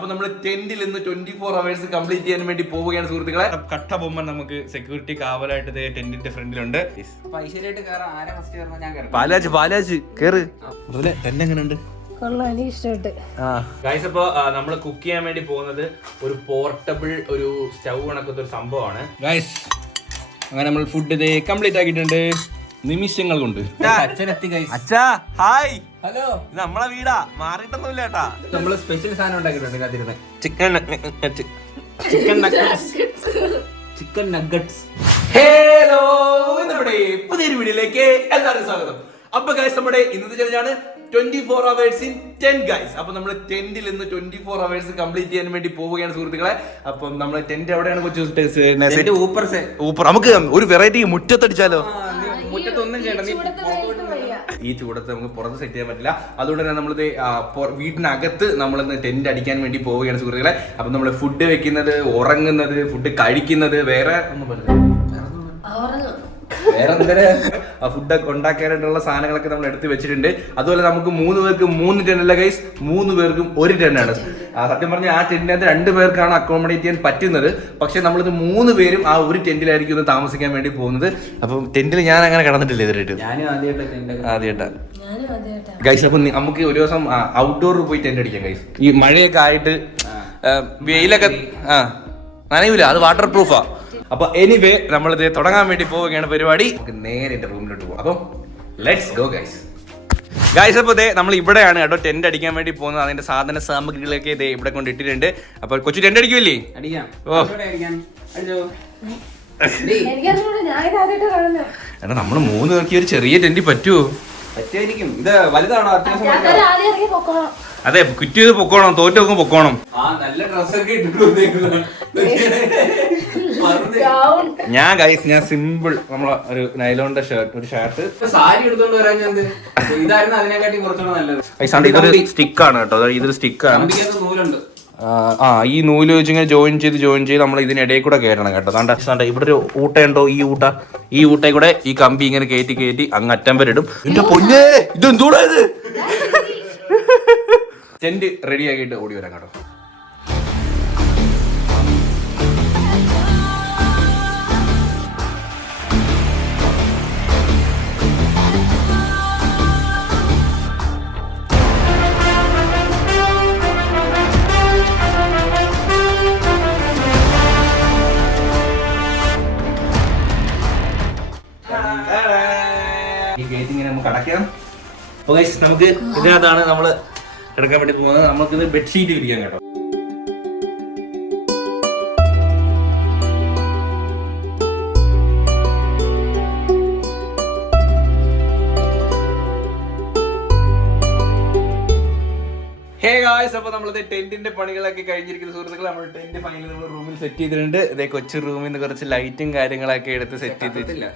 അപ്പൊ നമ്മൾ ടെന്റിൽ നിന്ന് 24 hours കംപ്ലീറ്റ് ചെയ്യാൻ വേണ്ടി പോവുകയാണ് സുഹൃത്തുക്കളെ. കട്ട ബൊമ്മൻ നമുക്ക് സെക്യൂരിറ്റി കാവലായിട്ട് ടെന്റിന്റെ ഫ്രണ്ടിലുണ്ട്. പാലാജ് കേറ്. ടെന്റ് എങ്ങനെയുണ്ട്? ഗൈസ്, അപ്പൊ നമ്മള് കുക്ക് ചെയ്യാൻ വേണ്ടി പോകുന്നത് ഒരു പോർട്ടബിൾ ഒരു സ്റ്റൗ കണക്കത്തെ ഒരു സംഭവമാണ് ഗൈസ്. അങ്ങനെ നമ്മൾ ഫുഡ് ഇത് കംപ്ലീറ്റ് ആക്കിയിട്ടുണ്ട് നിമിഷങ്ങൾ കൊണ്ട്. അച്ഛാ ഹായ്. ഹലോ, ഇത് നമ്മളെ വീടാ, മാറിയിട്ടൊന്നുമില്ല കേട്ടാ. നമ്മള് സ്പെഷ്യൽ സാധനം ഉണ്ടാക്കിയിട്ടുണ്ട്. Chicken nuggets. ഹലോ, നമ്മുടെ പുതിയൊരു വീഡിയോയിലേക്ക് എല്ലാവരും സ്വാഗതം. അപ്പൊ ഗൈസ്, നമ്മുടെ ഇന്നത്തെ ചലഞ്ചാണ് 24 hours in 10 ഗൈസ്. അപ്പൊ നമ്മൾ ടെന്റിൽ നിന്ന് 24 hours കംപ്ലീറ്റ് ചെയ്യാൻ വേണ്ടി പോവുകയാണ് സുഹൃത്തുക്കളെ. അപ്പം നമ്മൾ ടെന്റ് എവിടെയാണ് കൊച്ചു? ഊപ്പർ. നമുക്ക് ഒരു വെറൈറ്റി മുറ്റത്തടിച്ചാലോ? മുറ്റത്തൊന്നും ചെയ്യണ്ട, ഈ ചൂടത്ത് നമുക്ക് പുറത്ത് സെറ്റ് ചെയ്യാൻ പറ്റില്ല. അതുകൊണ്ട് തന്നെ നമ്മളിത് വീടിനകത്ത് നമ്മളിന്ന് ടെന്റ് അടിക്കാൻ വേണ്ടി പോവുകയാണ് സുഹൃത്തുക്കളെ. അപ്പൊ നമ്മൾ ഫുഡ് വെക്കുന്നത്, ഉറങ്ങുന്നത്, ഫുഡ് കഴിക്കുന്നത്, വേറെ ഒന്നും പറ്റില്ല. വേറെ എന്തൊരു ഫുഡൊക്കെ ഉണ്ടാക്കാനായിട്ടുള്ള സാധനങ്ങളൊക്കെ നമ്മൾ എടുത്ത് വെച്ചിട്ടുണ്ട്. അതുപോലെ നമുക്ക് 3 പേർക്ക് 3 ടെന്നല്ല ഗൈസ്, 3 പേർക്കും 1 ടെന്നാണ്. സത്യം പറഞ്ഞാൽ ആ ടെന്റിനകത്ത് 2 പേർക്കാണ് അക്കോമഡേറ്റ് ചെയ്യാൻ പറ്റുന്നത്. പക്ഷെ നമ്മളിത് 3 പേരും ആ ഒരു ടെന്റിലായിരിക്കും ഒന്ന് താമസിക്കാൻ വേണ്ടി പോകുന്നത്. അപ്പം ടെന്റിൽ ഞാൻ അങ്ങനെ കിടന്നിട്ടില്ല ഇതിലായിട്ട്, ആദ്യമായിട്ടാണ് ഗൈസ്. അപ്പൊ നമുക്ക് ഒരു ദിവസം ഔട്ട്ഡോറിൽ പോയി ടെന്റ് അടിക്കാം ഗൈസ്. ഈ മഴയൊക്കെ ആയിട്ട് വെയിലൊക്കെ നനയൂല, അത് വാട്ടർ പ്രൂഫാ. അപ്പൊ എനിവേ നമ്മളിത് തുടങ്ങാൻ വേണ്ടി പോവുകയാണ് പരിപാടി. നേരെ എന്റെ റൂമിലോട്ട് പോകും. അപ്പം ലെറ്റ്സ് ഗോ ഗൈസ്. ഗൈസ്, അപ്പോൾ നമ്മൾ ഇവിടെയാണ് കേട്ടോ ടെന്റ് അടിക്കാൻ വേണ്ടി പോകുന്നത്. അതിന്റെ സാധന സാമഗ്രികളൊക്കെ ഇതേ ഇവിടെ കൊണ്ട് ഇട്ടിട്ടുണ്ട്. അപ്പൊ കൊച്ചു ടെന്റ് അടിക്കുമല്ലേ? ഓ എടാ, നമ്മള് 3 പേർക്ക് ഒരു ചെറിയ ടെന്റ് പറ്റുമോ? പറ്റുമായിരിക്കും. ഇത് വലുതാണോ? അതെ, കുറ്റി ചെയ്ത് പൊക്കോണം, തോറ്റ് നോക്കും പൊക്കോണം. നല്ല ഡ്രസ്സൊക്കെ ഞാൻ സിമ്പിൾ നമ്മളെ ഒരു നൈലോണിന്റെ ഷർട്ട്, ഒരു ഷർട്ട്, സാരി എടുത്തോണ്ട് വരാൻ. ഞാൻ ഇതായിരുന്നു അതിനെക്കാട്ടി കുറച്ചുകൂടെ നല്ലത്. ഇതൊരു സ്റ്റിക്കാണ് കേട്ടോ, ഇതൊരു സ്റ്റിക്കാണ്. ഈ നൂല് വെച്ച് ഇങ്ങനെ ജോയിൻ ചെയ്ത് നമ്മൾ ഇതിനിടയിൽ കൂടെ കയറണം കേട്ടോ. താണ്ട ഇവിടെ ഒരു ഊട്ടയുണ്ടോ? ഈ ഊട്ടയിൽ കൂടെ ഈ കമ്പി ഇങ്ങനെ കയറ്റി അങ്ങ് അറ്റം വരെ ഇടും. എന്റെ പൊന്നേ, ഇത് എന്തൂടാ ഇത്? ടെന്റ് റെഡി ആക്കിയിട്ട് ഓടി വരാം കേട്ടോ. ഈ ഗേറ്റ് ഇങ്ങനെ നമുക്ക് അടയ്ക്കാം. അപ്പോൾ ഗൈസ്, നമുക്ക് ഇതിനകത്താണ് നമ്മൾ എടുക്കാൻ വേണ്ടി പോകുന്നത്. നമുക്കിത് ബെഡ്ഷീറ്റ് വിരിക്കാം കേട്ടോ. ഹേ ഗായ്സ്, അപ്പൊ നമ്മളത് ടെന്റിന്റെ പണികളൊക്കെ കഴിഞ്ഞിരിക്കുന്ന സുഹൃത്തുക്കൾ. നമ്മൾ ടെന്റ് ഫൈനൽ നമ്മൾ റൂമിൽ സെറ്റ് ചെയ്തിട്ടുണ്ട്. ഇതേ കൊച്ചു റൂമിൽ നിന്ന് കുറച്ച് ലൈറ്റും കാര്യങ്ങളൊക്കെ എടുത്ത് സെറ്റ് ചെയ്തിട്ടില്ല.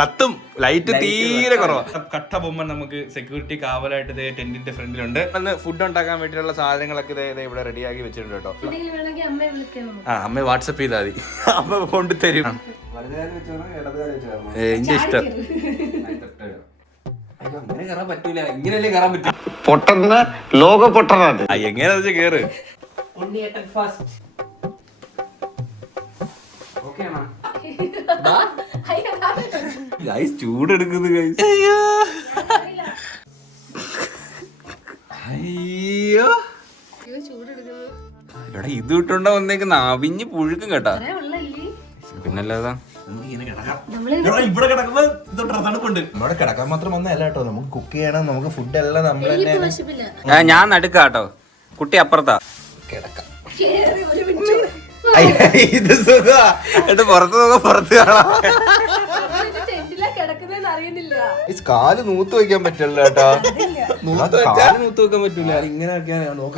കത്തും, ലൈറ്റ് തീരെ കുറവാ. കട്ട ബൊമ്മൻ നമുക്ക് സെക്യൂരിറ്റി കാവലായിട്ട് ടെന്റിന്റെ ഫ്രണ്ടിലുണ്ട്. അന്ന് ഫുഡ് ഉണ്ടാക്കാൻ വേണ്ടിയിട്ടുള്ള സാധനങ്ങളൊക്കെ ഇവിടെ റെഡിയാക്കി വെച്ചിട്ടുണ്ട് കേട്ടോ. അമ്മ വാട്സപ്പ് ചെയ്താൽ മതി, അമ്മ കൊണ്ട് തരും. എന്റെ ഇഷ്ടം. അങ്ങനെ കയറാൻ പറ്റൂല, ഇങ്ങനെയല്ലേ കയറാൻ പറ്റും. പൊട്ടന്ന ലോക പൊട്ടനാണ്. എങ്ങനെ കേറ്. ചൂടെടുക്കുന്നു ഗൈസ്. അയ്യോ, എടാ ഇത് ഇട്ടുണ്ടോ വന്നേക്കുന്ന അവിഞ്ഞ് പുഴുക്കും കേട്ടാ. പിന്നല്ലാതാ ഇവിടെ കിടക്കുമ്പോ തണുപ്പുണ്ട്. ഇവിടെ കിടക്കാൻ മാത്രം വന്നല്ല കേട്ടോ, നമുക്ക് കുക്ക് ചെയ്യണം, നമുക്ക് ഫുഡ് എല്ലാം നമ്മൾ തന്നെ. ഞാൻ നടുക്കാട്ടോ, കുട്ടി അപ്പുറത്താ. കിടക്കാം. ഇത് സുഖാ. പുറത്ത് കാണാം. കാല് നൂത്ത് വെക്കാൻ പറ്റില്ല കേട്ടോ. കാല് നൂത്ത് വെക്കാൻ പറ്റൂല, ഇങ്ങനെ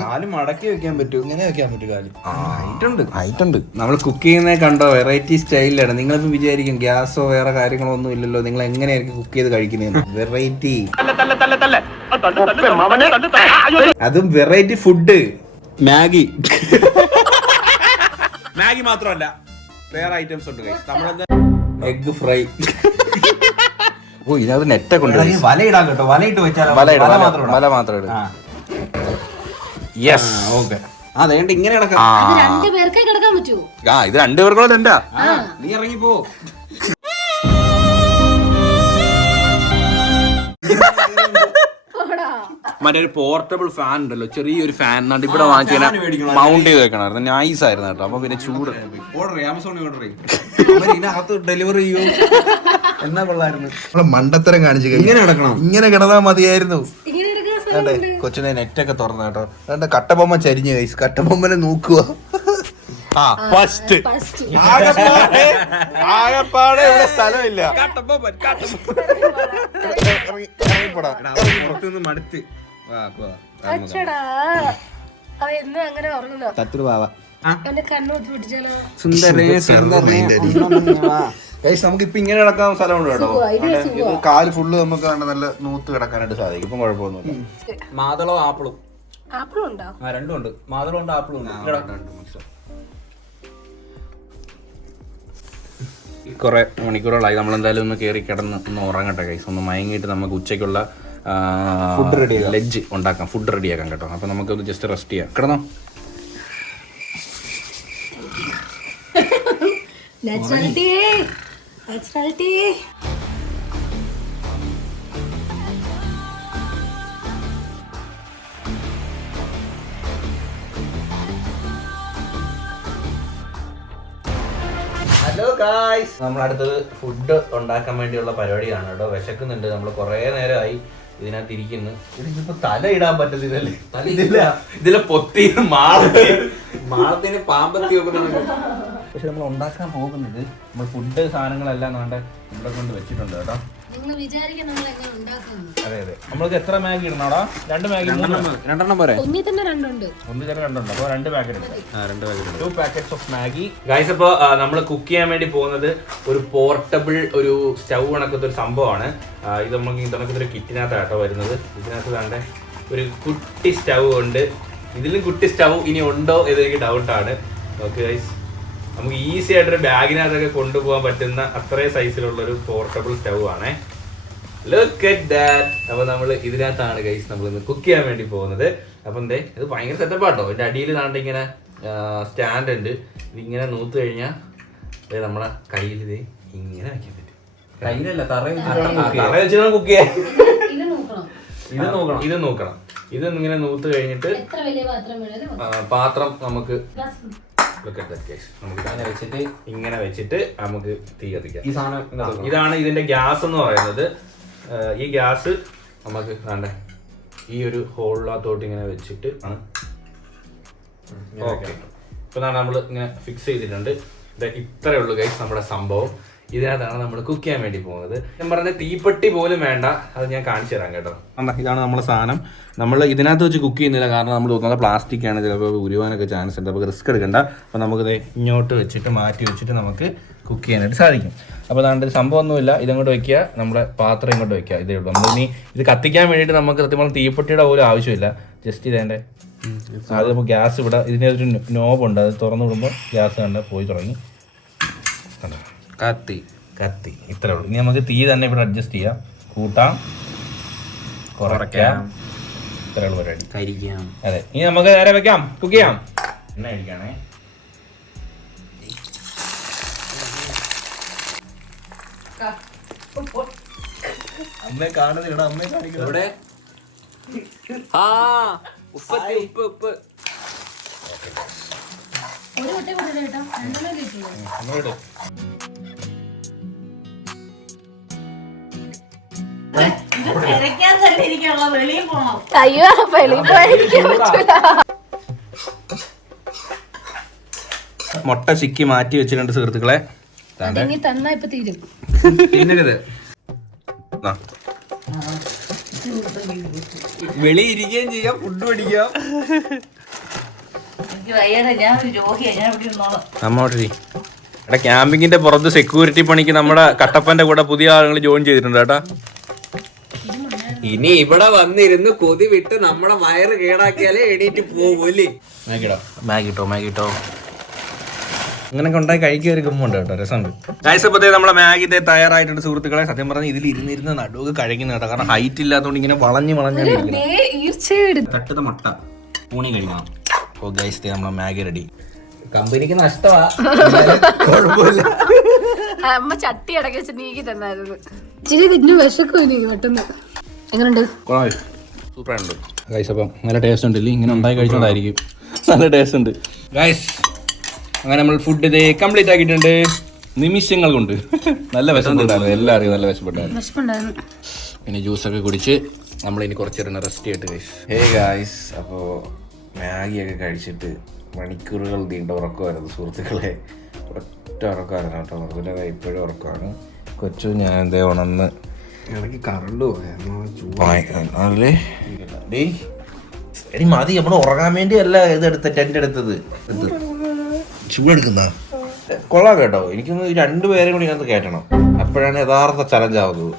കാല് മടക്കി വെക്കാൻ പറ്റും, ഇങ്ങനെ വെക്കാൻ പറ്റും കാല്. ഹൈറ്റുണ്ട്. നമ്മൾ കുക്ക് ചെയ്യുന്നത് കണ്ടോ, വെറൈറ്റി സ്റ്റൈലിലാണ്. നിങ്ങളിപ്പോ വിചാരിക്കും ഗ്യാസോ വേറെ കാര്യങ്ങളോ ഒന്നും ഇല്ലല്ലോ, നിങ്ങൾ എങ്ങനെയായിരിക്കും കുക്ക് ചെയ്ത് കഴിക്കുന്നത്? വെറൈറ്റി, അതും വെറൈറ്റി ഫുഡ്. മാഗി മാത്രമല്ല, വേറെ ഐറ്റംസ് ഉണ്ട്. നമ്മളെന്താ എഗ് ഫ്രൈ. ഓ, ഇതിനകത്ത് നെറ്റൊക്കെ ഉണ്ട്. വലയിടാൻ കേട്ടോ, വലയിട്ട് വെച്ചാൽ വല മാത്രം ഇടും. Yes, okay. അതേണ്ട ഇങ്ങനെ കിടക്കാം. അത് 2 പേർക്കേ കിടക്കാൻ പറ്റൂ. ഇത് 2 പേർക്കുള്ള ടെന്റാ. നീ ഇറങ്ങിപ്പോ. മറ്റേ ഒരു പോർട്ടബിൾ ഫാൻ ഉണ്ടല്ലോ, ചെറിയൊരു ഫാൻ ഇവിടെ വാങ്ങിച്ചു മൗണ്ട് ചെയ്ത് വെക്കണമായിരുന്നു. നൈസ് ആയിരുന്നു കേട്ടോ. അപ്പൊ പിന്നെ ചൂട് ഓർഡർ ചെയ്യും, ആമസോണിൽ ഓർഡർ ചെയ്യും. ഇതിനകത്ത് ഡെലിവറി ചെയ്യൂ എന്നാ കൊള്ളായിരുന്നു. നമ്മളെ മണ്ടത്തരം കാണിച്ചു. ഇങ്ങനെ കിടക്കണം, ഇങ്ങനെ കിടന്നാ മതിയായിരുന്നു. ഇങ്ങനെ എടുക്കാൻ സ്ഥലമുണ്ട്. കൊച്ചിനെ നെറ്റൊക്കെ തുറന്നു കേട്ടോ. അതുകൊണ്ട് കട്ടബൊമ്മ ചരിഞ്ഞു കൈസ്. കട്ടബൊമ്മനെ നോക്കുക. ഫസ്റ്റ് ഫസ്റ്റ് ആകപ്പാടെ ഇവിടെ സ്ഥലമില്ല. പുറത്തുനിന്ന് മടുത്ത് അച്ചടാ അവ എന്നും അങ്ങനെ ഉറങ്ങുന്ന തത്രു ബാവ എന്റെ കണ്ണൂത്തി പിടിച്ചാലോ. സുന്ദരേ ഗൈസ് നമുക്ക് ഇപ്പൊ ഇങ്ങനെ കിടക്കാൻ സ്ഥലമുണ്ട് കേട്ടോ. സുഖമാ, ഇത് സുഖമാ. കാല് ഫുള്ള് നമുക്ക് നല്ല നൂത്ത് കിടക്കാനായിട്ട് സാധിക്കും. ഇപ്പം കുഴപ്പമൊന്നുമില്ല. മാതളോ ആപ്പിളും ആപ്പിളും ഉണ്ടോ? രണ്ടും ഉണ്ട്. മാതളം ഉണ്ട്, ആപ്പിളും ഉണ്ട്. കുറെ മണിക്കൂറുകളായി നമ്മളെന്തായാലും ഒന്ന് കയറി കിടന്ന് ഒന്ന് ഉറങ്ങട്ടെ കൈസ്. ഒന്ന് മയങ്ങിയിട്ട് നമുക്ക് ഉച്ചയ്ക്കുള്ള ഫുഡ് റെഡി ലഞ്ച് ഉണ്ടാക്കാം, ഫുഡ് റെഡിയാക്കാം കേട്ടോ. അപ്പൊ നമുക്കൊന്ന് ജസ്റ്റ് റെസ്റ്റ് ചെയ്യാം. കിടന്നോ. Naturality naturality. ഹലോ ഗായ്സ്, നമ്മളടുത്തത് ഫുഡ് ഉണ്ടാക്കാൻ വേണ്ടിയുള്ള പരിപാടിയാണ് കേട്ടോ. വിശക്കുന്നുണ്ട്. നമ്മൾ കുറേ നേരമായി ഇതിനകത്ത് ഇരിക്കുന്നു. ഇതിപ്പോ തല ഇടാൻ പറ്റത്തില്ലല്ലേ. ഇതിലെ പൊത്തി മാളത്തിന് പാമ്പത്തി വെക്കുന്നത്. പക്ഷെ നമ്മൾ ഉണ്ടാക്കാൻ പോകുന്നത് നമ്മൾ ഫുഡ് സാധനങ്ങളെല്ലാം നാണ്ടെ ഇവിടെ കൊണ്ട് വെച്ചിട്ടുണ്ട് കേട്ടോ. നിങ്ങൾ വിചാരിക്കണം നമ്മൾ എങ്ങനെ ഉണ്ടാക്കുന്നത്. അതെ അതെ. നമ്മൾക്ക് എത്ര മാഗി ഇടണോടാ? 2 മാഗി, 2 പോരെ? ഒന്നിൽ തന്നെ 2 ഉണ്ട്. ഒന്ന് ചേർന്ന് 2 ഉണ്ട്. അപ്പോൾ 2 പാക്കറ്റ് ഉണ്ട്. 2 പാക്കറ്റ്സ് ഓഫ് മാഗി. ഗൈസ്, അപ്പോൾ നമ്മൾ കുക്ക് ചെയ്യാൻ വേണ്ടി പോകുന്നത് ഒരു പോർട്ടബിൾ ഒരു സ്റ്റൗ കണക്കത്തെ ഒരു സംഭവമാണ്. ഇത് നമുക്ക് ഇതണക്കത്തൊരു കിറ്റിനകത്താട്ടോ വരുന്നത്. ഇതിനകത്ത് വേണ്ട ഒരു കുട്ടി സ്റ്റൗ ഉണ്ട്. ഇതിലും കുട്ടി സ്റ്റൗ ഇനി ഉണ്ടോ എന്നെനിക്ക് ഡൗട്ടാണ്. ഓക്കെ ഗൈസ്, നമുക്ക് ഈസി ആയിട്ടൊരു ബാഗിനകത്തൊക്കെ കൊണ്ടുപോകാൻ പറ്റുന്ന അത്രയും സൈസിലുള്ളൊരു പോർട്ടബിൾ സ്റ്റൗ ആണേ. Look at that. അപ്പോൾ നമ്മൾ ഇതിനകത്താണ് ഗൈസ് നമ്മൾ ഇന്ന് കുക്ക് ചെയ്യാൻ വേണ്ടി പോകുന്നത്. അപ്പം എന്തേ ഇത് ഭയങ്കര സെറ്റപ്പ് ആട്ടോ. ഇതിൻ്റെ അടിയിൽ താണ്ട് ഇങ്ങനെ സ്റ്റാൻഡ് ഉണ്ട്. ഇതിങ്ങനെ നൂത്ത് കഴിഞ്ഞാൽ നമ്മളെ കയ്യിൽ ഇത് ഇങ്ങനെ വെക്കാൻ പറ്റും. കയ്യിലല്ല, തറ വെച്ചിട്ട് കുക്ക് ചെയ്യാൻ. ഇത് നോക്കണം. ഇത് നോക്കണം. ഇത് ഇങ്ങനെ നൂത്ത് കഴിഞ്ഞിട്ട് എത്ര വലിയ പാത്രം വേണേലും പാത്രം നമുക്ക് വെച്ചിട്ട് ഇങ്ങനെ വെച്ചിട്ട് നമുക്ക് തീ കത്തിക്കാം. ഈ സാധനം ഇതാണ് ഇതിന്റെ ഗ്യാസ് എന്ന് പറയുന്നത്. ഈ ഗ്യാസ് നമുക്ക് വേണ്ട ഈ ഒരു ഹോളിനകത്തോട്ട് ഇങ്ങനെ വെച്ചിട്ട് ആണ്. ഓക്കെ, ഇപ്പൊ നമ്മൾ ഇങ്ങനെ ഫിക്സ് ചെയ്തിട്ടുണ്ട്. ഇത്രയേ ഉള്ളൂ ഗൈസ് നമ്മുടെ സംഭവം. ഇതിനകത്താണ് നമ്മൾ കുക്ക് ചെയ്യാൻ വേണ്ടി പോകുന്നത്. ഞാൻ പറഞ്ഞ തീപ്പെട്ടി പോലും വേണ്ട, അത് ഞാൻ കാണിച്ചു തരാം കേട്ടോ. ഇതാണ് നമ്മുടെ സാധനം. നമ്മൾ ഇതിനകത്ത് വെച്ച് കുക്ക് ചെയ്യുന്നില്ല, കാരണം നമ്മൾ തോന്നുന്നത് പ്ലാസ്റ്റിക് ആണ്, ചിലപ്പോൾ ഉരുവാനൊക്കെ ചാൻസ് ഉണ്ട്. അപ്പോൾ റിസ്ക് എടുക്കണ്ട. അപ്പോൾ നമുക്കിത് ഇങ്ങോട്ട് വെച്ചിട്ട് മാറ്റി വെച്ചിട്ട് നമുക്ക് കുക്ക് ചെയ്യാനായിട്ട് സാധിക്കും. അപ്പോൾ അതുകൊണ്ട് സംഭവമൊന്നുമില്ല. ഇതങ്ങോട്ട് വെക്കുക, നമ്മുടെ പാത്രം ഇങ്ങോട്ട് വെക്കുക, ഇതേ ഉള്ളൂ. നമ്മളിനി ഇത് കത്തിക്കാൻ വേണ്ടിയിട്ട് നമുക്ക് സത്യം പറഞ്ഞാൽ തീപ്പെട്ടിയുടെ പോലും ആവശ്യമില്ല. ജസ്റ്റ് ഇതേണ്ട അതിപ്പോൾ ഗ്യാസ് ഇവിടെ ഇതിനൊരു നോബുണ്ട്, അത് തുറന്നു വിടുമ്പോൾ ഗ്യാസ് കണ്ട പോയി തുടങ്ങി. കത്തി ഇത്രേ ഉള്ളൂ. ഇനി നമുക്ക് തീ തന്നെ ഇവിടെ അഡ്ജസ്റ്റ് ചെയ്യാം, കൂട്ടാം, കുറയ്ക്കാം. ഇത്രേ ഉള്ളൂ പരിപാടി. കരിക്കാം. അതെ, ഇനി നമുക്ക് നേരെ വെക്കാം, കുക്ക് ചെയ്യാം. എണ്ണ കഴിക്കണേ. അമ്മയെ കാണുന്നില്ല, അമ്മയെ കാണിക്കണം. ഇവിടെ ഉപ്പ് ഒരു വട്ടം കൂടെ കേട്ടോ. 2 കിട്ടുള്ളൂ. അങ്ങോട്ട് അയ്യോ, വെളിയിൽ പോയിരിക്കാൻ പറ്റൂല. മുട്ട ചിക്കി മാറ്റി വെച്ചിട്ടുണ്ട് സുഹൃത്തുക്കളെ. അതിനി തന്നാ ഇപ്പൊ തീരും. തിന്നരുത്. വെളി ഇരിക്കുകയും ചെയ്യാം, ഫുഡ് മേടിക്കാം. എടാ, ക്യാമ്പിങ്ങിന്റെ പുറത്ത് സെക്യൂരിറ്റി പണിക്ക് നമ്മുടെ കട്ടപ്പന്റെ കൂടെ പുതിയ ആളുകൾ ജോയിൻ ചെയ്തിട്ടുണ്ട് കേട്ടാ. ഇനി ഇവിടെ വന്നിരുന്ന് കൊതി വിട്ട് നമ്മുടെ വയറ് കേടാക്കിയാലേ എണീറ്റ് പോകൂല്ലേ. മാഗിട്ടോ അങ്ങനെയൊക്കെ ഉണ്ടായി കഴിക്കുക ഒരു ഗമ്മുണ്ട് കേട്ടോ, രസമുണ്ട്. കാഴ്ചപ്പത്തേ നമ്മുടെ മാഗി തയ്യാറായിട്ടുണ്ട് സുഹൃത്തുക്കളെ. സത്യം പറഞ്ഞാൽ ഇതിൽ ഇരുന്നിരുന്ന് നടുവൊക്കെ കഴിക്കുന്ന കേട്ടോ, കാരണം ഹൈറ്റ് ഇല്ലാത്തതുകൊണ്ട് ഇങ്ങനെ വളഞ്ഞാണ് ഈർച്ചയെടുത്ത് തട്ടത് മുട്ട ഊണി കഴിക്കണം. അപ്പോൾ ഗൈസ് നമ്മളെ മാഗി റെഡി. കമ്പനിക്ക് നഷ്ടമാ, കുഴപ്പമില്ല. അമ്മ ചട്ടി അടക്കി വെച്ച് നീക്കി തന്നായിരുന്നു. ഇച്ചിരി തിന്നു വിശക്കും ഇനി പെട്ടെന്ന്. എങ്ങനെയുണ്ട്? സൂപ്പറാണ് ഗൈസ്. അപ്പം നല്ല ടേസ്റ്റ് ഉണ്ട്. ഇങ്ങനെ ഉണ്ടാക്കി കഴിച്ചോണ്ടായിരിക്കും നല്ല ടേസ്റ്റ് ഉണ്ട് ഗൈസ്. അങ്ങനെ നമ്മൾ ഫുഡ് ഇത് കംപ്ലീറ്റ് ആക്കിയിട്ടുണ്ട് നിമിഷങ്ങൾ കൊണ്ട്. നല്ല വിശപ്പുണ്ടായിരുന്നു, എല്ലാവരും നല്ല വിശപ്പുണ്ടായിരുന്നു. പിന്നെ ജ്യൂസൊക്കെ കുടിച്ച് നമ്മളിനി കുറച്ച് നേരം റെസ്റ്റ് ചെയ്തിട്ട് ഗൈസ്. ഹേ ഗൈസ്, അപ്പോൾ മാഗിയൊക്കെ കഴിച്ചിട്ട് മണിക്കൂറുകൾ നീണ്ട ഉറക്കമായിരുന്നു സുഹൃത്തുക്കളെ. ഒറ്റ ഉറക്കമായിരുന്നു കേട്ടോ. അതിൻ്റെ ഇപ്പോഴും ഉറക്കമാണ്. കൊച്ചു ഞാൻ എന്തേ ഉണർന്ന് ഇടയ്ക്ക് കറണ്ട് പോയല്ലേ. എടി മതി, നമ്മൾ ഉറങ്ങാൻ വേണ്ടിയല്ല ടെന്റ് എടുത്തത്. ചൂടെടുക്കുന്ന കൊള്ളാം കേട്ടോ. എനിക്കൊന്ന് 2 പേരെ കൂടി ഇതിനകത്ത് കയറ്റണം, അപ്പോഴാണ് യഥാർത്ഥ ചലഞ്ച് ആവുന്നത്.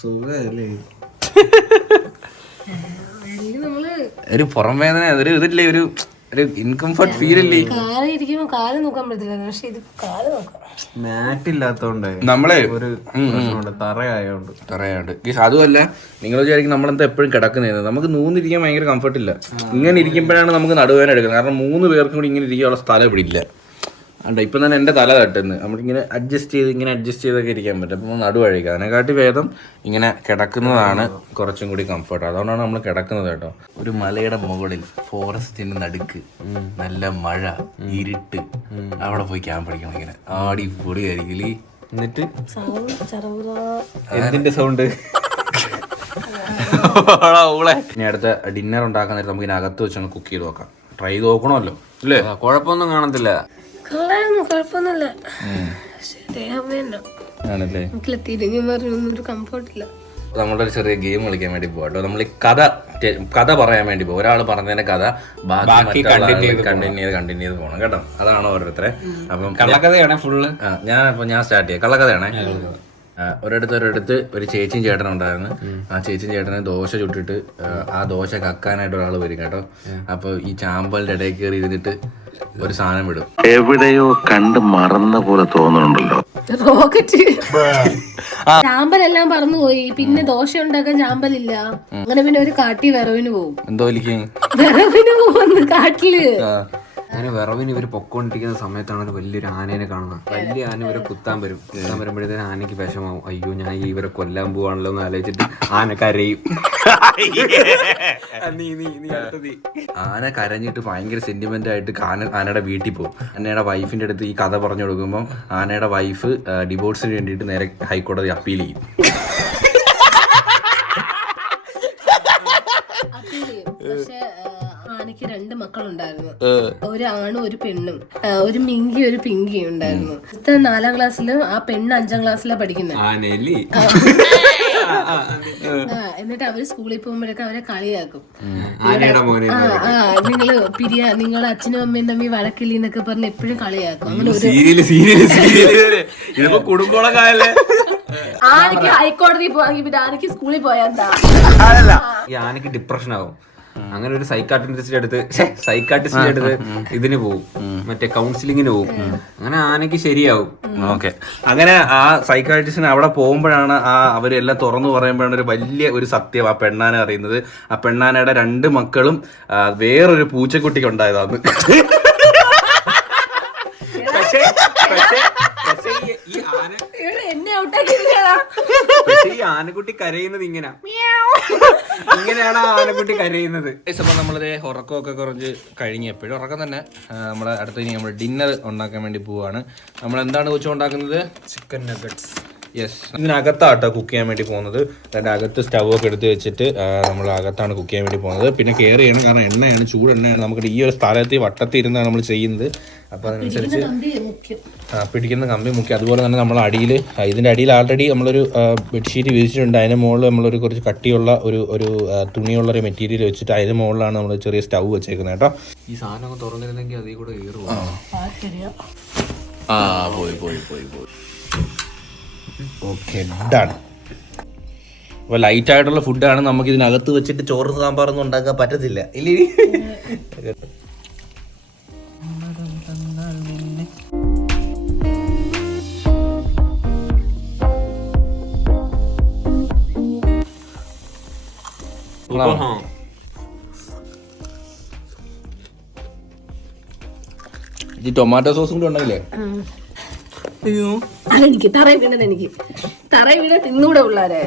സുഖല്ലേ ഒരു പുറം വേദന, ഒരു ഇതില്ലേ, ഒരു ഇൻകംഫർട്ട് ഫീൽ ഇല്ലേ. കാലിരിക്കുമ്പോ കാല് നോക്കാൻ പറ്റില്ല, പക്ഷെ ഇത് കാല് നോക്കാം. മാറ്റില്ലാത്തോണ്ട് നമ്മളെ ഒരു തറയായോണ്ട് അതുമല്ല, നിങ്ങൾ വിചാരിക്കും നമ്മളെന്താ എപ്പോഴും കിടക്കുന്നത്. നമുക്ക് നൂന്നിരിക്കാൻ ഭയങ്കര കംഫർട്ട് ഇല്ല. ഇങ്ങനെ ഇരിക്കുമ്പോഴാണ് നമുക്ക് നടുവേദന എടുക്കുന്നത്. കാരണം 3 പേർക്കും കൂടി ഇങ്ങനെ ഇരിക്കാനുള്ള സ്ഥലം ഇവിടെ ഇല്ല. അല്ല ഇപ്പം തന്നെ എൻ്റെ തല തട്ടുന്നു. നമ്മളിങ്ങനെ അഡ്ജസ്റ്റ് ചെയ്തൊക്കെ ഇരിക്കാൻ പറ്റും. അപ്പം നടുവഴിക്കുക. അതിനെക്കാട്ടി ഭേദം ഇങ്ങനെ കിടക്കുന്നതാണ് കുറച്ചും കൂടി കംഫർട്ട്. അതുകൊണ്ടാണ് നമ്മൾ കിടക്കുന്നത് കേട്ടോ. ഒരു മലയുടെ മുകളിൽ ഫോറസ്റ്റിന്റെ നടുക്ക് നല്ല മഴ, ഇരുട്ട്, അവിടെ പോയി ക്യാമ്പ് അടിക്കണം. ഇങ്ങനെ ആടിപ്പൊളിയായിരിക്കും. എന്നിട്ട് എന്തിന്റെ സൗണ്ട്? ഇനി അടുത്ത ഡിന്നർ ഉണ്ടാക്കാൻ നേരത്തെ നമുക്ക് ഇതിനകത്ത് വെച്ചൊന്ന് കുക്ക് ചെയ്ത് നോക്കാം. ട്രൈ ചെയ്ത് നോക്കണമല്ലോ അല്ലേ? കുഴപ്പമൊന്നും കാണത്തില്ല. കുഴപ്പമൊന്നുമില്ല. ആണല്ലേ. തിരിഞ്ഞു ഒരു കംഫർട്ടില്ല. നമ്മളൊരു ചെറിയ ഗെയിം കളിക്കാൻ വേണ്ടി പോകാം കേട്ടോ. നമ്മൾ ഈ കഥ പറയാൻ വേണ്ടി പോകും. ഒരാൾ പറഞ്ഞതിന്റെ കഥ ബാക്കി കണ്ടിന്യൂ ചെയ്ത് പോകണം കേട്ടോ. അതാണ് ഓരോരുത്തരെ. അപ്പം കള്ളക്കഥയാണ് ഫുള്ള്. ഞാൻ സ്റ്റാർട്ട് ചെയ്യാം. കള്ളക്കഥയാണേ. ഒരിടത്ത് ഒരു ചേച്ചിയും ചേട്ടനും ഉണ്ടായിരുന്നു. ആ ചേച്ചിയും ചേട്ടന് ദോശ ചുട്ടിട്ട് ആ ദോശ കക്കാനായിട്ട് ഒരാൾ വരും കേട്ടോ. അപ്പൊ ഈ ചാമ്പലിന്റെ ഇടയിൽ കയറി ഇരുന്നിട്ട് ഒരു സാധനം വിടും. എവിടെയോ കണ്ട് മറന്ന പോലെ തോന്നുന്നുണ്ടല്ലോ. റോക്കറ്റ്. ചാമ്പലെല്ലാം പറന്നുപോയി. പിന്നെ ദോശ ഉണ്ടാക്കാൻ ചാമ്പലില്ല. അങ്ങനെ പിന്നെ ഒരു കാട്ടി വിറവിന് പോകും. എന്തോ വിറവിന് പോകുന്നു കാട്ടില്. അങ്ങനെ വിറവിന് ഇവര് പൊക്കോണ്ടിരിക്കുന്ന സമയത്താണ് വലിയൊരു ആനേനെ കാണുന്നത്. വലിയ ആന ഇവരെ കുത്താൻ വരുമ്പോഴത്തേന് ആനയ്ക്ക് വിഷമാവും. അയ്യോ ഞാൻ ഇവരെ കൊല്ലാൻ പോവാണല്ലോ എന്ന് ആലോചിച്ചിട്ട് ആന കരയും. ആന കരഞ്ഞിട്ട് ഭയങ്കര സെന്റിമെന്റ് ആയിട്ട് ആനയുടെ വീട്ടിൽ പോകും. ആനയുടെ വൈഫിന്റെ അടുത്ത് ഈ കഥ പറഞ്ഞു കൊടുക്കുമ്പോൾ ആനയുടെ വൈഫ് ഡിവോഴ്സിന് വേണ്ടിയിട്ട് നേരെ ഹൈക്കോടതി അപ്പീൽ ചെയ്യും. പക്ഷെ ആനയ്ക്ക് 2 മക്കളുണ്ടായിരുന്നു. ഒരു ആണും ഒരു പെണ്ണും. ഒരു മിങ്കി ഒരു പിങ്കി ഉണ്ടായിരുന്നു. 4ാം ക്ലാസ്സിലും ആ പെണ്ണ് 5ാം ക്ലാസ്സിലാണ് പഠിക്കുന്നത്. എന്നിട്ട് അവര് സ്കൂളിൽ പോകുമ്പോഴൊക്കെ അവരെ കളിയാക്കും. നിങ്ങളെ അച്ഛനും അമ്മയും തമ്മിൽ വഴക്കില്ലെന്നൊക്കെ പറഞ്ഞ് എപ്പോഴും കളിയാക്കും. അങ്ങനെ ആനയ്ക്ക് ഹൈക്കോടതി പോവാങ്കിൽ പിന്നെ ആനയ്ക്ക് സ്കൂളിൽ പോയാ ഈ ആനയ്ക്ക് ഡിപ്രഷൻ ആവും. അങ്ങനെ ഒരു സൈക്കാട്രിസ്റ്റിന്റെ അടുത്ത് ഇതിന് പോവും, മറ്റേ കൗൺസിലിങ്ങിന് പോവും. അങ്ങനെ ആനയ്ക്ക് ശരിയാവും. ഓക്കെ. അങ്ങനെ ആ സൈക്കാട്രിസ്റ്റിന് അവിടെ പോകുമ്പോഴാണ് അവരെല്ലാം തുറന്നു പറയുമ്പോഴാണ് ഒരു വലിയ ഒരു സത്യം ആ പെണ്ണാന അറിയുന്നത്. ആ പെണ്ണാനയുടെ 2 മക്കളും വേറൊരു പൂച്ചക്കുട്ടിക്ക് ഉണ്ടായതാണ്. ഈ ആനക്കുട്ടി കരയുന്നത് ഇങ്ങനെയാണ് ആ ആനക്കുട്ടി കരയുന്നത്. നമ്മളിത് ഉറക്കമൊക്കെ കുറച്ച് കഴിഞ്ഞ് എപ്പോഴും ഉറക്കം തന്നെ. നമ്മളെ അടുത്ത് ഇനി നമ്മൾ ഡിന്നർ ഉണ്ടാക്കാൻ വേണ്ടി പോവാണ്. നമ്മൾ എന്താണ് കൊച്ചു ഉണ്ടാക്കുന്നത്? Chicken nuggets. യെസ്, ഇതിനകത്താട്ടോ കുക്ക് ചെയ്യാൻ വേണ്ടി പോകുന്നത്. അതിൻ്റെ അകത്ത് സ്റ്റവ് ഒക്കെ എടുത്ത് വെച്ചിട്ട് നമ്മൾ അകത്താണ് കുക്ക് ചെയ്യാൻ വേണ്ടി പോകുന്നത്. പിന്നെ കെയർ ചെയ്യണം, കാരണം എണ്ണയാണ്, ചൂടെണ്ണയാണ്. നമുക്ക് ഈ ഒരു സ്ഥലത്ത് വട്ടത്തിൽ ഇരുന്നാണ് നമ്മൾ ചെയ്യുന്നത്. അപ്പോൾ അതനുസരിച്ച് പിടിക്കുന്ന കമ്പി മുക്കി. അതുപോലെ തന്നെ നമ്മൾ അടിയിൽ ഇതിൻ്റെ അടിയിൽ ആൾറെഡി നമ്മളൊരു ബെഡ്ഷീറ്റ് വിരിച്ചിട്ടുണ്ട്. അതിന് മുകളിൽ നമ്മളൊരു കുറച്ച് കട്ടിയുള്ള ഒരു തുണിയുള്ളൊരു മെറ്റീരിയൽ വെച്ചിട്ട് അതിന് മുകളിലാണ് നമ്മൾ ചെറിയ സ്റ്റവ് വെച്ചേക്കുന്നത് കേട്ടോ. ഈ സാധനം തുറന്നിരുന്നെങ്കിൽ അതിൽ കൂടെ പോയി. Okay, done. അപ്പോൾ ലൈറ്റ് ആയിട്ടുള്ള ഫുഡാണ്. നമുക്ക് ഇതിനകത്ത് വെച്ചിട്ട് ചോറ് സാമ്പാറൊന്നും ഉണ്ടാക്കാൻ പറ്റത്തില്ല ഇല്ലേ? ഈ ടൊമാറ്റോ സോസും കൂടി ഉണ്ടെങ്കിലേ അതെനിക്ക് തറയിൽ വീണത് എനിക്ക് തറയിൽ വീണ തിന്നൂടെ ഉള്ളാരെ.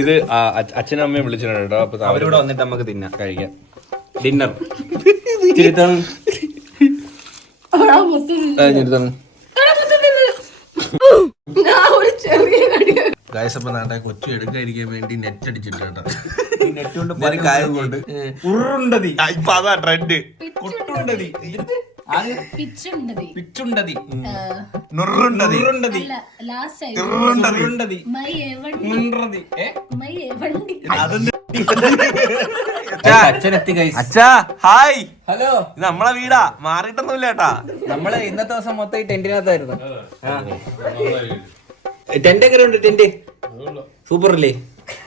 ഇത് അച്ഛനും അമ്മയും വിളിച്ചിട്ടുണ്ട് കേട്ടോ. അപ്പൊ അവരിവിടെ വന്നിട്ട് നമുക്ക് തിന്നാം, കഴിക്കാം. ഡിന്നർ. ഒരു ചെറിയ കടി ഗായ്സ് അപ്പൊ നാട്ടെ കൊച്ചു എടുക്കാതിരിക്കാൻ വേണ്ടി നെറ്റ് അടിച്ചിട്ട് കേട്ടോ. നെറ്റ് കൊണ്ട് കാര്യം കൊണ്ട് ഉരുണ്ടതി ഇപ്പൊ അതാ ട്രെൻഡ്. കൊട്ടുണ്ടതി പിച്ചുണ്ടതി പിച്ചുണ്ടതി നുറുണ്ടതി ഉരുണ്ടതി ലാസ്റ്റ് ഉരുണ്ടതി മൈ എവണ്ടി ഉരുണ്ടതി. മൈ എവണ്ടി അച്ഛനെത്തി ഗൈസ്. അച്ഛാ ഹായ്, ഹലോ, ഇത് നമ്മളെ വീടാ, മാറിയിട്ടൊന്നുമില്ല കേട്ടാ. നമ്മള് ഇന്നത്തെ ദിവസം മൊത്തം ഈ ടെന്റിനകത്തായിരുന്നു. ടെന്റ് എങ്ങനെ ഉണ്ട്? ടെന്റ് സൂപ്പർ അല്ലേ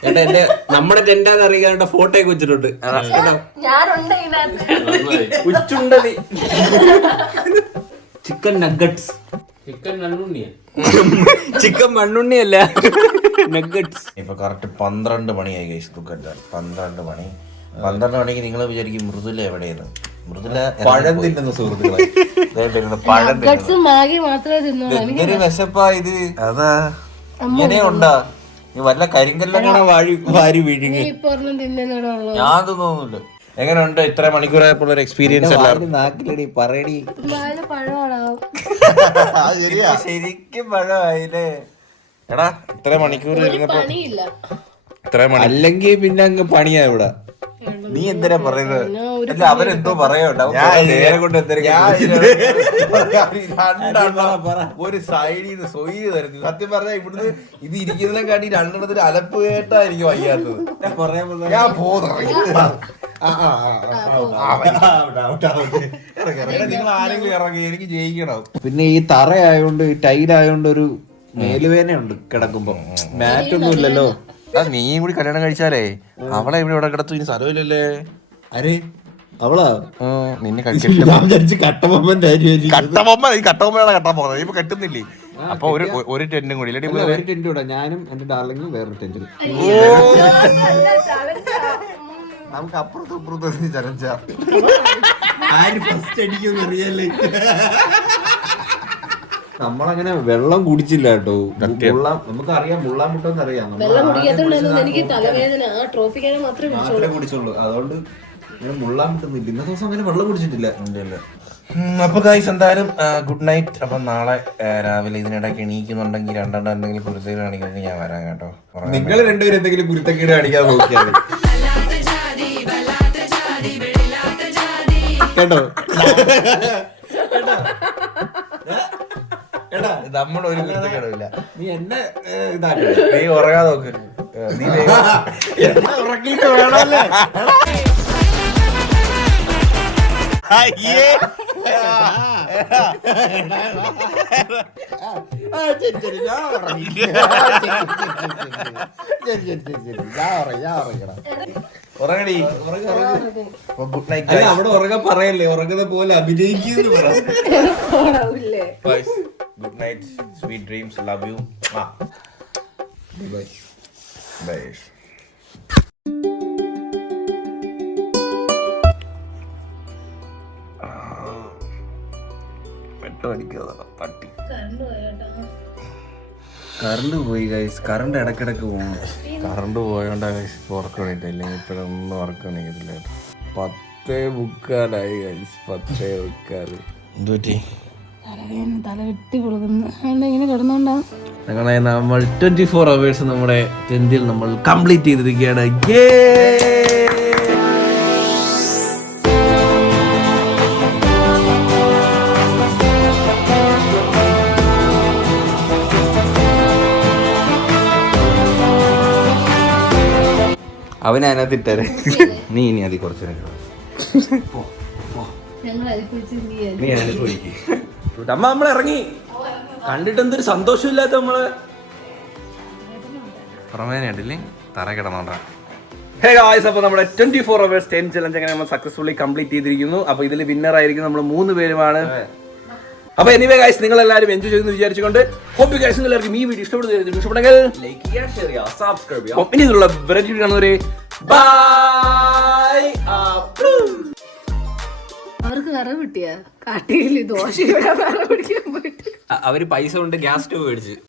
ചേട്ടാ? എന്റെ നമ്മുടെ ടെന്റാന്ന് അറിയാണ്ട് ഫോട്ടോ ഒക്കെ വെച്ചിട്ടുണ്ട്. ഞാനുണ്ട് ഇതിനകത്ത്. ഉച്ചുണ്ടതി, ചിക്കൻ നഗട്സ്, ചിക്കൻ മണ്ണുണ്ണിയല്ല, നഗട്സ്. ഇപ്പൊ കറക്റ്റ് 12 മണിയായി ഗൈസ്. തുക്കല്ല 12 മണി. 12 മണിക്ക് നിങ്ങൾ വിചാരിക്കും മൃദുല എവിടെയാണ്? മൃദുല പഴം തിന്നുന്ന സുഹൃത്തുക്കളെ, പഴം Nuggets മാഗി മാത്രമേ തിന്നുള്ളൂ. എനിക്ക് എന്തൊരു വിശപ്പാ ഇത്. അതാ ഇങ്ങനെ ഉണ്ടാ? നീ വല്ല കരിങ്കല്ലാണ് വാരി വീഴുങ്ങി. ഇപ്പൊ ഒരെണ്ണം തിന്നുന്നുള്ളൂ. ഞാൻ തോന്നുന്നില്ല. എങ്ങനെയുണ്ട് ഇത്ര മണിക്കൂറായപ്പോൾ ഒരു എക്സ്പീരിയൻസ് എല്ലാവരും? നാക്കിലടി പറയടി. വായില് പഴമാണോ? ശരിക്കും പഴമായില്ലേ? എടാ ഇത്ര മണിക്കൂർ ഒരു ഇരുന്നപ്പോ പണിയില്ല. ഇത്ര മണി അല്ലെങ്കിൽ പിന്നെ അങ്ങ് പണിയാ ഇവിടെ. നീ എന്തിനാ പറയുന്നത്? അല്ല അവരെന്തോ പറയണ്ട. നേരെ കൊണ്ട് ഒരു സൈഡിൽ നിന്ന് സൊയ്യ് തരുന്നു. സത്യം പറഞ്ഞാൽ ഇവിടുന്ന് ഇത് ഇരിക്കുന്നതിനെ കാട്ടി രണ്ടെണ്ണത്തിന് അലപ്പ് കേട്ടാ എനിക്ക് വയ്യാത്തത്. ഞാൻ പോകുന്നു. നിങ്ങൾ ആരെങ്കിലും ഇറങ്ങി, എനിക്ക് ജയിക്കണം. പിന്നെ ഈ തറയായോണ്ട് ടൈലായോണ്ട് ഒരു മേലുവേനയുണ്ട് കിടക്കുമ്പോ. മാറ്റൊന്നും ഇല്ലല്ലോ. നീയും കൂടി കല്യാണം കഴിച്ചാലേ അവളെ ഇവിടെ കിടത്തു. ഇനി സ്ഥലമില്ലല്ലേ? അരെ അവളാ നിന്നെ കട്ടമ്മന്റെ കട്ടബൊമ്മ. ഈ കട്ടബൊമ്മയാണ് കട്ടാൻ പോകുന്നത്. ഇപ്പൊ കെട്ടുന്നില്ലേ? അപ്പൊ ഒരു ടെന്റും കൂടി ഇല്ലേ? ഒരു ടെന്റ് കൂടെ, ഞാനും എന്റെ ഡാർലിങ്ങും വേറൊരു ടെന്റിൽ. നമുക്ക് അപ്പുറത്തും ഇപ്പുറത്തും ചലഞ്ചാ. ആര് ഫസ്റ്റ് അടിക്കുമെന്ന് അറിയാലേ. നമ്മളങ്ങനെ വെള്ളം കുടിച്ചില്ല കേട്ടോ. നമുക്കറിയാം മുള്ളാൻ മുട്ടെന്ന് അറിയാം. വെള്ളം കുടിക്കാത്തോണ്ടായിരുന്നു എനിക്ക് തലവേദന. ആ ട്രോപ്പിക്കാനെ മാത്രമേ കുടിച്ചുള്ളൂ. അതുകൊണ്ട് അങ്ങനെ മുള്ളാൻ മുട്ടുന്നില്ല. ഇന്നത്തെ ദിവസം അങ്ങനെ വെള്ളം കുടിച്ചിട്ടില്ല. അപ്പൊ ഗൈസ് എന്തായാലും ഗുഡ് നൈറ്റ്. അപ്പൊ നാളെ രാവിലെ ഇതിനിടയ്ക്ക് എണീക്കുന്നുണ്ടെങ്കിൽ രണ്ടെണ്ണം എന്തെങ്കിലും കുരുത്തേക്ക് കാണിക്കുമെങ്കിൽ ഞാൻ വരാം കേട്ടോ. നിങ്ങൾ രണ്ടുപേരും എന്തെങ്കിലും കുരുത്തക്കേട് കാണിക്കാൻ നോക്കിയാൽ കേട്ടോ. നമ്മുടെ ഒരു കുരുത്തക്കേടുമില്ല. നീ എന്നെ ഇതാക്കി നീ ഉറങ്ങാതെ നോക്ക്. നീ ഉറക്കിയിട്ട് വേണമല്ലേ. ഉറങ്ങടി. Good night. അവിടെ ഉറങ്ങാൻ പറയല്ലേ, ഉറങ്ങുന്ന പോലെ അഭിനയിക്കുന്നു. Good night, sweet dreams, love you. Bye. പട്ടി കറണ്ട് പോയി ഗൈസ്. കറണ്ട് ഇടക്കിടക്ക് പോകണം. കറണ്ട് പോയോണ്ടാ ഉറക്കണില്ല. ഇല്ലെങ്കിൽ ഇപ്പഴൊന്നും ഉറക്കണില്ല. 10:45 ഗൈസ്. 10:45. എന്തുപറ്റി? തല വെട്ടി കൊടുക്കുന്നു. ഇങ്ങനെ കിടന്നോണ്ടാ അങ്ങനെ നമ്മൾ 24 hours നമ്മുടെ ടെന്റിൽ നമ്മൾ കംപ്ലീറ്റ് ചെയ്തിരിക്കുകയാണ്. അവൻ അതിനകത്ത് ഇട്ടേ. നീ ഇനി അതി കുറച്ച് ഞങ്ങൾ അനുഭവിച്ച് നീ അനുഭവിക്ക്. അമ്മ നമ്മൾ ഇറങ്ങി കണ്ടിട്ട് എന്തൊരു സന്തോഷമില്ലാത്ത നമ്മള് പുറമേനല്ലേ തറ കിടന്നോണ്ടാ. ഹേ ഗായ്സ്, അപ്പോൾ നമ്മുടെ 24 hours ടെന്റ് ചലഞ്ച് അങ്ങനെ നമ്മൾ സക്സസ്ഫുള്ളി കംപ്ലീറ്റ് ചെയ്തിരിക്കുന്നു. അപ്പോൾ ഇതിൽ വിന്നർ ആയിരിക്കും നമ്മൾ 3 പേരുമാണ്. അപ്പോൾ എനിവേ ഗായ്സ്, നിങ്ങൾ എല്ലാവരും എൻജോയ് ചെയ്തെന്ന് വിചാരിച്ചുകൊണ്ട് ഹോപ്പ് ഗായ്സ് എല്ലാവർക്കും ഈ വീഡിയോ ഇഷ്ടപ്പെടുന്നെങ്കിൽ ലൈക്ക് ചെയ്യുക, ഷെയർ ചെയ്യുക, സബ്സ്ക്രൈബ് ചെയ്യുക. ഇനി ഇതിലുള്ള വെറൈറ്റി കാണുന്നവരെ ബൈ. നിനക്ക് വിറവ് കിട്ടിയാ കാട്ടിയില്ലേ ദോശ വിറവ് പിടിക്കാൻ പോയിട്ട് അവര് പൈസ കൊണ്ട് ഗ്യാസ് സ്റ്റവ് മേടിച്ച്